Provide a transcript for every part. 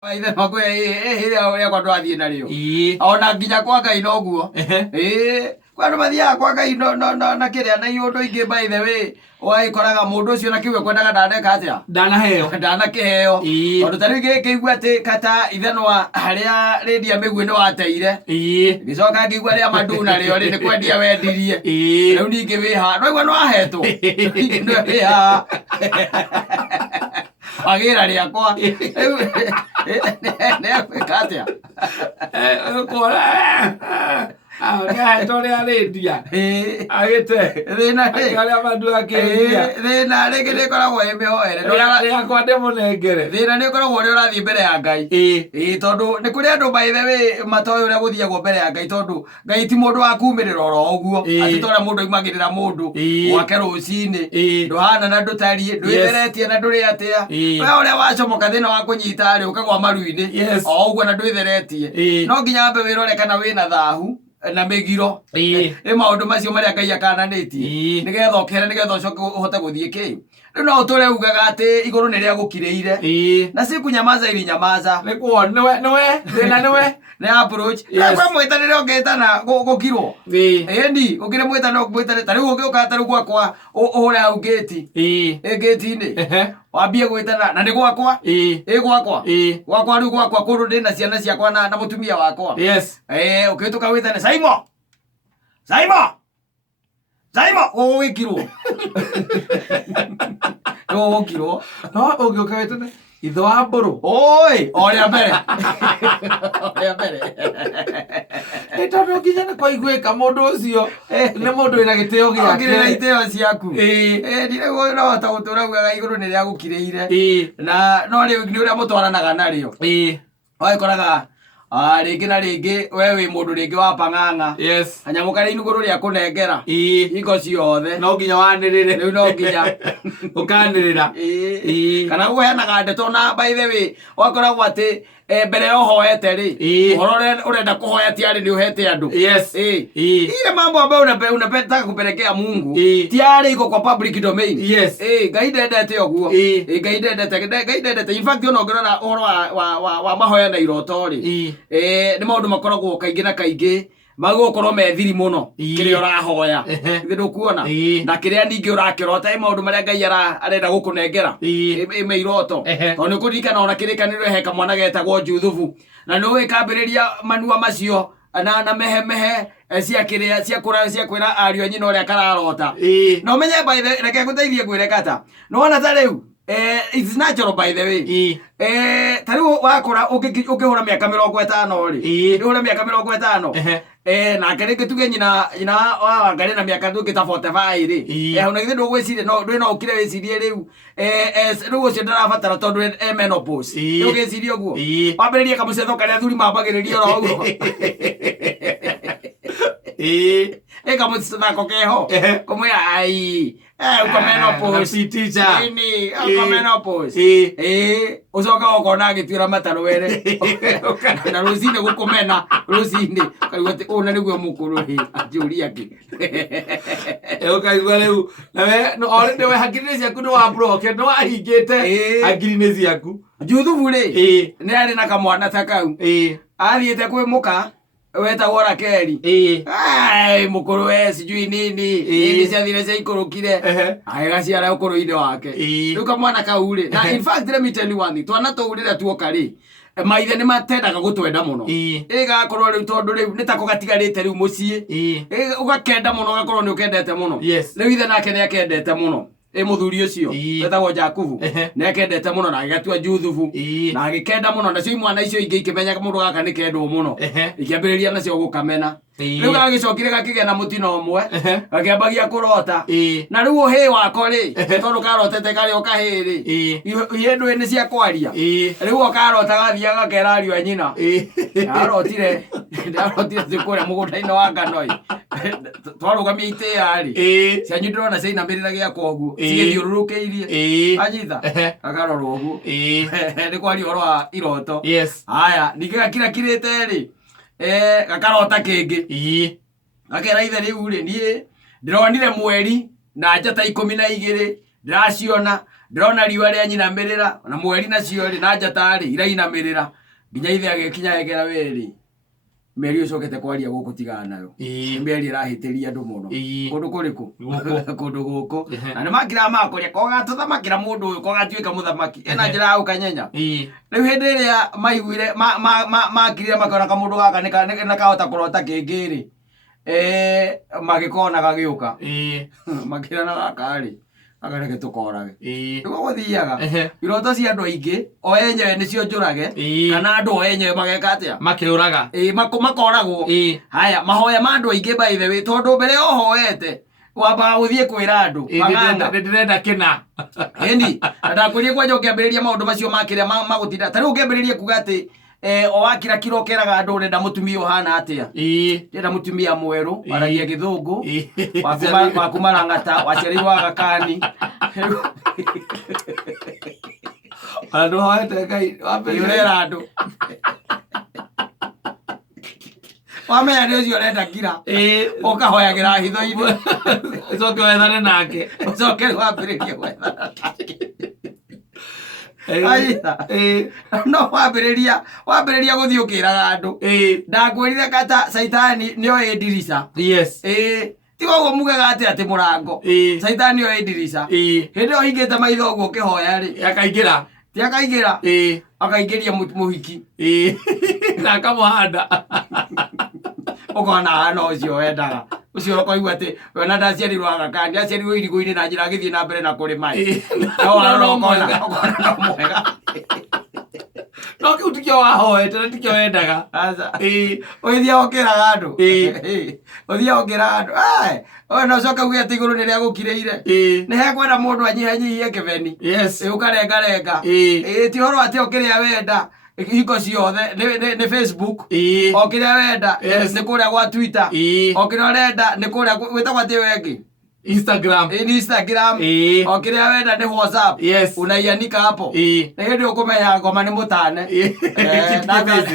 Ithe makwe ria kwa twathie nario ona nginya kwa Ngai noguo kwa andu mathiaga kwa Ngai na kiria na iundu ingi by the way waikoraga mundu ucio na kiugo kwendaga ndaneka atia ndanakiheo tondu tari ngikigua ati kata ithe no haria redia migwi ni wateire gicoka ngigua ria maduna rio ni kwendia wendirie riu ningi wiha no igua no ahetwo ningi wiha agira riakwa ne kwikatia kora Anga tole arendia agite thina aria mandu akiria thina ringi ni koragwo imihoere ria kwa ndemo nengere thina ni koragwo ri urathie mbere ya Ngai tondu ni kuri andu by the way matoyo ria guthiagwo mbere ya Ngai tondu Ngai ti mundu wa kumirira oro uguo ati tora mundu imagirira mundu wake rucini nduhana na ndutari ndwitheretie na nduri atia we uria wacomoka thina wa kunyita ri ukagwa maruini o uguo na ndwitheretie no nginya ambe wirore kana wina thahu na migiro maundu macio maria Ngai akananitie nigetha ukere nigetha ucoke uhote guthie ki riu no utore ugaga ati iguru ni ria gukiriire na si kunyamaza ili nyamaza ni kuo niwe thina niwe ni approach kwa mwitanire ungetana gukirwo ndi ukire mwitana mwitane tari ugiuka tari gwakwa uhure au gate gate-ini wambie gwitana na ni gwakwa gwakwa riu gwakwa kundu ndina ciana ciakwa na mutumia wakwa ukituka witane Saimo wikirwo wikirwo no ugiuka witane itho wa mburu oi oria mbere tondu nginya ni kwa igwika mundu ucio ni mundu wina gitio giake ngirira iteo ciaku ndire guhota gutura ugaga iguru ni ria gukiriire na no riu ni uria mutwaranaga nario waikoraga ringi na ringi we wi mundu ringi wa pang'ang'a kanyamu kari iguru ria kunengera iko ciothe no nginya wanirire riu no nginya ukanirira kana guheanaga ndeto na by the way wakoragwo ati mbere yo hoete ri uhoro urenda kuhoya tiari ni uhete andu ile mambo ambayo unapenda kupelekea Mungu tiari iko kwa public domain Ngai ndendete oguo Ngai ndendete in fact ono ngirona uhoro wa mahoya na iroto ri ni maundu makoragwo kaingi na kaingi magukorwo methiri muno kiria urahoya ithu kuona na kiria ningi urakirota maundu maria Ngai arenda gukunengera iroto tondu kurikana ona kirikaniro heka mwana getagwo Juthubu na no wikambiriria manua macio na mehe cia kiria cia kwira ario nyina uria kararota no menye by the reke guteithie gwire kata no ona ta riu it's natural by the way tariu wakora ukihura miaka 50 ri ura miaka 50 na kereke tuge nyina wa ngari na miaka nduki ta 45 ri huna githe ndugwicirie no ukire wicirie riu riu ucio ndarabatara tondu menopause ndugicirie uguo wambiririe kamucetho karia thuri mambagiririe oro uguo kamucethako keho kumwira ai ukomenopause teacher ini ukomenopause ucoka ukona agituira mataro were na rucini gukumena rucini kaigua ati una niguo mukuru ri anjuria ki ukaigua riu nawe no already we hakiri ciaku no wa block no ahingite hakiri ciaku Juthubu ri ni ari na kamwana ta kau athiete kwimuka wetagwo Rakeri ai mukuru we sijui nini ciathire cia ikurukire gaciara ukuru-ini wake riu kamwana kau ri na in fact let me tell you one thing twana tuurire tuoka ri maithe ni matendaga gutwenda muno gakorwo riu tondu riu ni tako gatigarite riu mucii ugakenda muno gakorwo ni ukendete muno riu ithe nake ni akendete muno muthuri ucio wetagwo Jakubu ni akendete muno na agatua Juthubu na agikenda muno nacio imwana icio ingi ikimenya mundu gaka ni kendwo muno ikiambiriria nacio gukamena riu gagicokire gakigena mutino umwe gakiambagia kurota na riu uhi wako ri tondu karotete kari ukahiri ihindu ni cia kwaria riu ukarota gathia gakera ario a nyina arotire zikuria mugunda-ini wa nganoi twarugamia itia ri cianyu ndirona ciinamirira giakwa uguo cigithiururukiirie anyitha gakarorwo uguo ni kwaria uhoro wa iroto haya ningi gakirakirite ri gakarota kingi gakera ithe riu ri nie ndironire mweri na njata 12 ndiraciona ndĩrona riũa rĩa nyinamirĩra na mweri nacio rĩ na njata rĩ irainamirĩra nginya ithe agĩkinya egera werĩ meri ũcokete kwaria gũkũ tigana nayo meri ĩrahĩtĩria andũ mũno kũndũ kũrĩkũ kũndũ gũkũ na nĩ makira makoria koga tũthamakĩra mũndũ ũyũ koga tuĩka mũthamaki ena njĩra ya gũkanyenya rĩu hĩndĩ ĩrĩa maiguire makirire makona kamũndũ gaka nĩ kahota kũrota kĩngĩ rĩ magĩkona gagĩũka makĩrana gaka rĩ agareke tũkorage nĩguo gũthiaga iroto cia andũ aingĩ o enyewe nĩcio njũrage kana andũ o enyewe mageka atĩa makĩũraga makoragwo haya mahoya ma andũ aingĩ by the way tondũ mbere ũhoete wambaga gũthiĩ kwĩra andũ maganda ndĩrenda kĩna ĩni ndakwĩrie kwanja ũkĩambĩrĩria maũndũ macio makĩrĩa magũtinda ta rĩu ũkĩambĩrĩria kuga atĩ o wakira kiro keraga andũ ũrenda mũtumia ũhana atĩa ndĩrenda mũtumia mwerũ waragia gĩthũngũ wakumarang'ata waciarĩirwo Agakani andũ hoete Ngai wambĩrĩra andũ wamenya nĩ ũcio ũrenda kira ũkahoyagĩra hitho-inĩ ũcoke wethane nake ũcoke wambĩrĩrie gwethana nake no wambĩrĩria gũthiĩ ũkĩraga andũ ndakwĩrire kata Saitani nĩoĩ ndirica tiga ũguo mugaga atĩ mũrango Saitani nĩoĩ ndirica hĩndĩ ĩyo hingĩte maitho ũguo ũkĩhoya rĩ akaingĩra ti akaingĩra akaingĩria mũhiki na akamũhanda ũkona hana ũcio wendaga ucio ũkoigua atĩ wena ndaciarirwo Agakani aciarirwo irigũ-inĩ na njĩra agĩthiĩ na mbere na kũrĩma no mwega no kĩu tikĩo wahoete na tikĩo wendaga ũgĩthiaga ũkĩraga andũ ũthiaga ũkĩraga andũ ona ũcoka uge atĩ igũrũ nĩrĩa gũkirĩire nĩ hekwenda mũndũ anyihanyihie kĩbeni ũkarengarenga ti ũhoro atĩ ũkĩrĩa wenda hiko ciothe nĩ Facebook o kĩrĩa wenda nĩ kũrĩa gwa Twitter o kĩrĩa ũrenda nĩ kũrĩa gwĩtagwo atĩ wengĩ Instagram o kĩrĩa wenda nĩ WhatsApp unaianika hapo na hĩndĩ ũkũmenya ngoma nĩ mũtane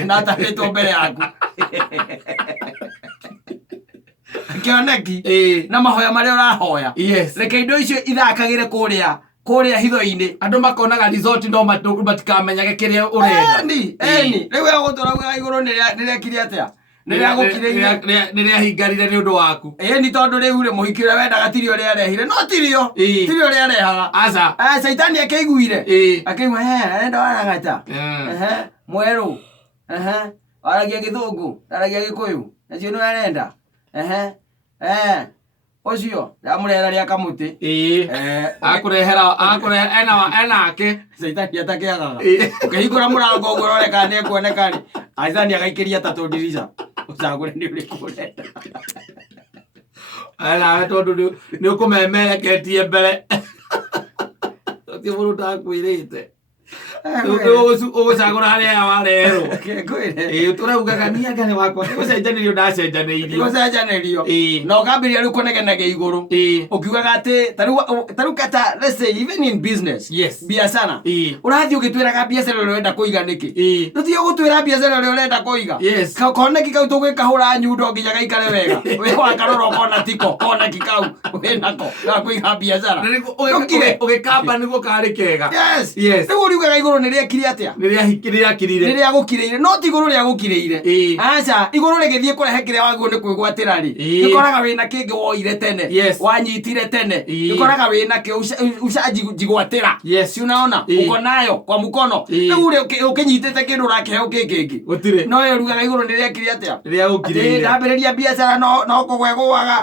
na tarĩtwo mbere yaku kĩoneki na mahoya marĩa ũrahoya reke indo icio ithakagĩre kũrĩa hitho-inĩ andũ makonaga resort no matikamenyage kĩrĩa ũrenda rĩu egũtũrauga igũrũ nĩrĩekire atĩa nĩrĩahingarire nĩ ũndũ waku ni tondũ rĩu rĩ mũhiki ũrĩa wendaga tiri ũrĩa arehire no tirio ũrĩa arehaga Saitani akĩiguire akĩigua arenda warang'ata mwerũ waragia gĩthũngũ waragia gĩkũyũ nacio nĩ arenda ũcio ndamũrehera rĩa kamũtĩ akũrehera enake Saitani atakĩagaga ũkĩhingũra mũrango ũguo ũroreka nĩ ekuoneka rĩ Saitani agaikĩria tatũ ndirica ũcagũre nĩ ũrĩkũ ũrenda nawe tondũ nĩ ũkũmemereketie mbere ti mũndũ ndakwĩrĩte ũgũcagũra harĩa warerwo tũraugaga niangane wakwa nĩgũcenjanĩrio ndacenjanĩirio na ũkambĩrĩria rĩu kũnegenege igũrũ ũkiugaga atĩ ta rĩu kata let's say even in business biacara ũrathiĩ ũgĩtwĩraga biacara ũrĩa ũrenda kũiga nĩkĩ tũthiĩ ũgũtwĩra biacara ũrĩa ũrenda kũiga koneki kau tũgwĩkahũra nyundo nginya gaikare wega wĩ wakarora ũkona tiko koneki kau wĩnako gakũiga biacara ũgĩkamba nĩguo karĩ kega rĩu ũriugaga igũrũ nĩrĩekire atĩa nĩrĩagũkirĩire no ti igũrũ rĩagũkirĩire aca igũrũ rĩgĩthiĩ kũrehe kĩrĩa wagĩrĩirwo nĩ kwĩgwatĩra rĩ gĩkoraga wĩna kĩngĩ woire tene wanyitire tene gĩkoraga wĩna kĩ ũcanjigwatĩra unaona uko nayo kwa mkono rĩu ũkĩnyitĩte kĩndũ ũrakĩheo kĩngĩ no ũrugaga igũrũ nĩrĩekire atĩa ndambĩrĩria biacara no kũgwegũaga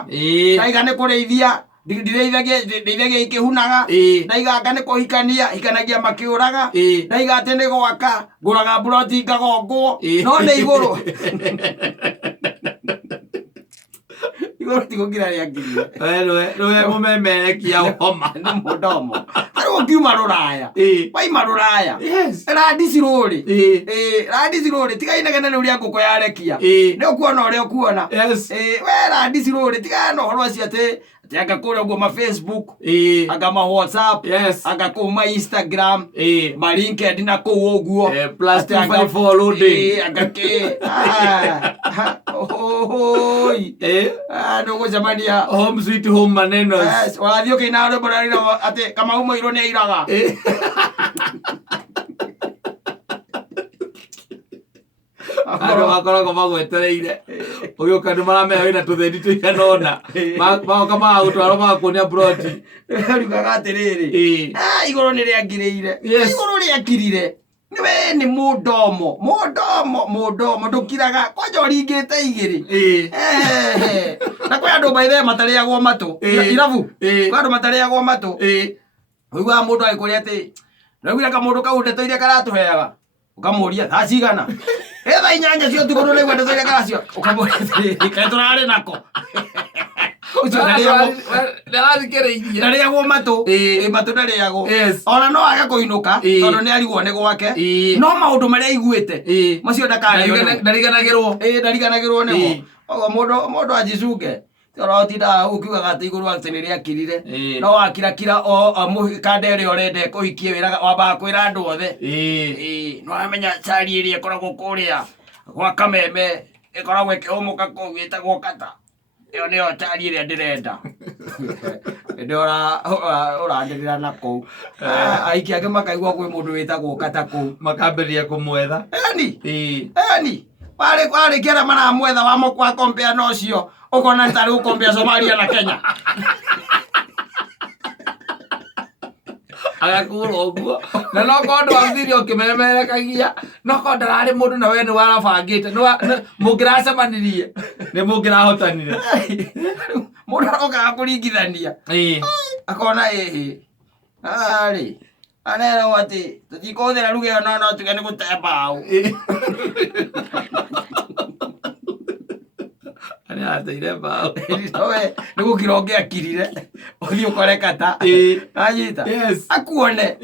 ndaiga nĩ kũrĩithia ndĩithagia ikĩhunaga ndaiga anga nĩ kũhikania hikanagia makĩũraga ndaiga atĩ nĩ gwaka ngũraga mburoti ngagongwo no nĩ igũrũ igũrũ tigũkira rĩakirie rũwe mũmemerekia homa nĩ mũndomo tarĩu ũkiuma rũraya waima rũraya randisi rũrĩ tiga inegene rĩu rĩa ngũkũ yarekia nĩ ũkuona ũrĩa ũkuona we randisi rũrĩ tiga no ũhoro acio atĩ agakora uguo ma Facebook agama WhatsApp agakuma Instagram ma LinkedIn na kuu uguo plus 254 loading agake oi ndugu jamani ya home sweet home maneno wathio kina ndo bora ate kama umo iro ne iraga ando makoragwo magwetereire uyu kandu maramea wina tuthendi tuiganona kama gutwarwo magakuonia broti rugaga atiriri iguru ni riangiriire iguru riakirire niwe ni mudomo ndukiraga kwanja uringite igiri na kwa andu baithe matariagwo matu irabu kwa andu matariagwo matu uigwa mundu agikuria ati raugira ka mundu kau ndeto iria karatuheaga ukamuria thaa cigana etha inyanya cio tukuru niguo ndeto iria karacio ukamuria kae turari nako ndariagwo matu matu ndariagwo ona no age kuinuka tondu ni arigwo ni gwake no maundu maria iguite macio ndariganagirwo nimo ogo mundu ajicunge torotinda ukiugaga ati iguru ati ni riakirire no wakirakira o kanda ria urende kuhikie wiraga wambaga kwira andu othe no amenya chari iria ikoragwo kuria gwa Kameme ikoragwo ikihumuka kuu witagwo Kata iyo niyo chari iria ndirenda ndi urandirira na kuu aiki ake makaigua kwi mundu witagwo Kata kuu makambiria kumwetha eni wari kiara mana mwetha wa mukwa kompea nocio ukona ntari ukombea Somalia na Kenya agakura uguo na no kondu amthiri ukimemerekagia no kondu arari mundu na we ni warabangite mungiracemanirie ni mungirahotanire mundu arokaga kuringithania akona ari anera ati tutikuthira ruge no tuge ni gutemba au ani ateire bao we ni gukironge akirire uthi ukore Kata anyita akuone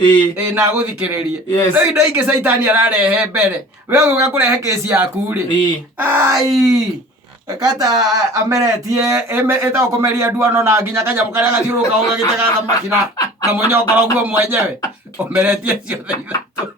na guthikiririe riu indo ingi Saitani ararehe mbere we uga kurehe kesi yaku ri ai Kata ameretie eta ukomeria nduano na nginya kanyamu karia gathiuruka ugagitega thamaki na munyokoro guo mwenyewe umeretie ciothe ithatu